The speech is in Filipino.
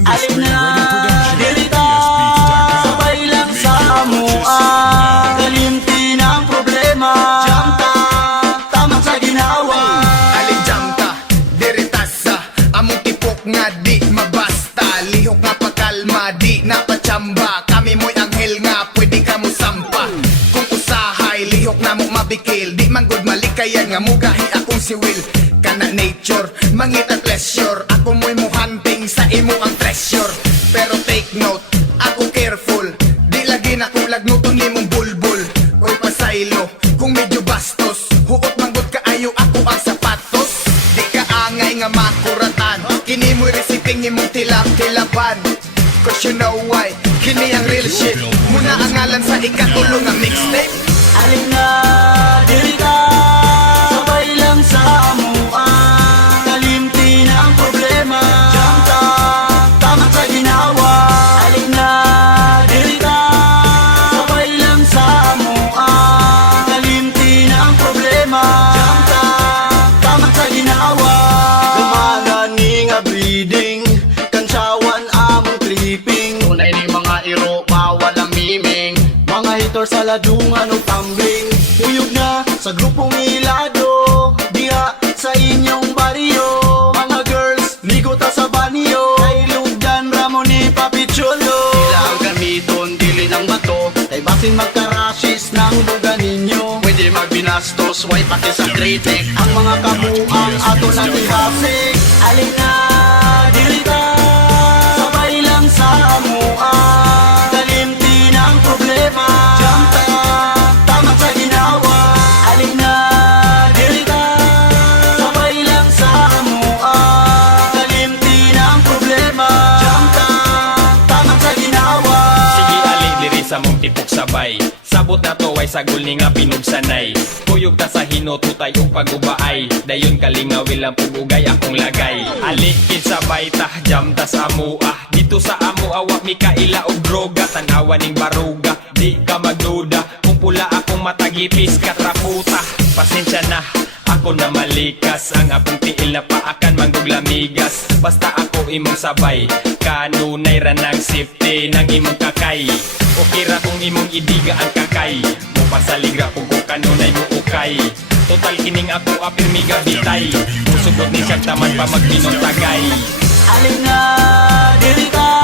Alin na dirita, sabay lang sa amua. Kalimti ng problema, jamta, tama sa ginawa. Alin jamta, dirita sa among tipok nga di mabasta. Lihok nga pakalma, di napachamba. Kami mo'y anghel nga, pwede ka mo sampa. Kung usahay, lihok na mo mabikil. Di man good malikayan nga mugahi akong siwil. Kana nature, mangita pleasure. Ako mo'y muhanting sa imo ang treasure. Pero take note, ako careful. Di lagi na kung lagnuton ni mong bulbul. Oy pasaylo, kung medyo bastos. Huot manggod kaayo ako ang sapatos. Di ka angay nga makuratan. Kini mo'y reciting imong tilap-tilapan. Cause you know why, kini ang real shit. Muna ang ngalan sa ikatulong nga mixtape. Alin na dirita, sabay lang sa amua. Kalimti ng problema, jamta, tama sa ginawa. Alin na dirita, sabay lang sa amua. Kalimti ng problema, jamta, tama sa ginawa. Gumana ni nga breeding, kansyawan among tripping. Tunay ni mga iro, bawal ang miming. Mga hitor sa ladungan o tumbling. Huyog na sa grupong ilado, diha sa inyong baryo. Mga girls, ligo ta sa banyo. Kay Lugdan, Ramon ni Papichulo. Sila ang gamiton, dili ng bato. Kay basin magkarashis ng lugar ninyo. Pwede magbinastos, way pati sa kritik. Ang mga kamuang ato na tihasik. Alin na dirita, sabay lang sa amua. Kalimti ng problema, jamta, tama sa ginawa. Alin na dirita, sabay lang sa amua. Kalimti ng problema, jamta, tama sa ginawa. Sige ali diri sa mong tipok sabay. Sabot na to ay sagol ni nga pinugsanay. Kuyog ta sa hinututay o pagubaay. Dayon kalingawil ang pugugay akong lagay. Ali kid sabay ta jam ta sa amua. Dito sa amua wa mi kaila og droga. Tanawa ning baruga, di ka magduda. Kung pula akong matagipis katraputa. Pasensya na, ako na malikas. Ang akong tiil na paakan manggugulamigas. Basta ako imong sabay, kanunay ra ng safety ng imong kakay. O kira kung imong idiga ang kakay. Mupasaligra kung kanunay mo ukay. Total kining ako apirmiga bitay. Musugot ni siyang taman pa magminong tagay. Alin na dirita,